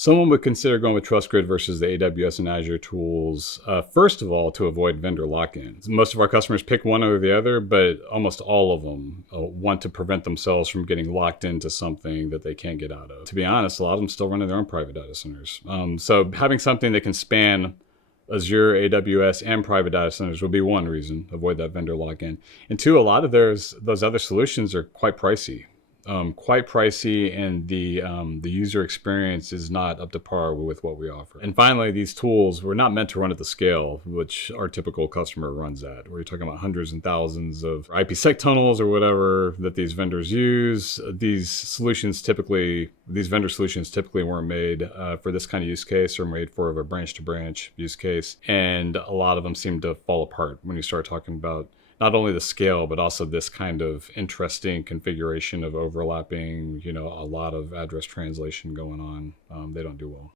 Someone would consider going with Trustgrid versus the AWS and Azure tools, first of all, to avoid vendor lock-ins. Most of our customers pick one or the other, but almost all of them want to prevent themselves from getting locked into something that they can't get out of. To be honest, a lot of them still running their own private data centers. So having something that can span Azure, AWS, and private data centers would be one reason, avoid that vendor lock-in. And two, a lot of those other solutions are quite pricey. And the user experience is not up to par with what we offer. And finally, these tools were not meant to run at the scale which our typical customer runs at, where you're talking about hundreds and thousands of IPsec tunnels or whatever that these vendors use. These vendor solutions typically weren't made for this kind of use case, or made for a branch-to-branch use case. And a lot of them seem to fall apart when you start talking about not only the scale, but also this kind of interesting configuration of overlapping, a lot of address translation going on. They don't do well.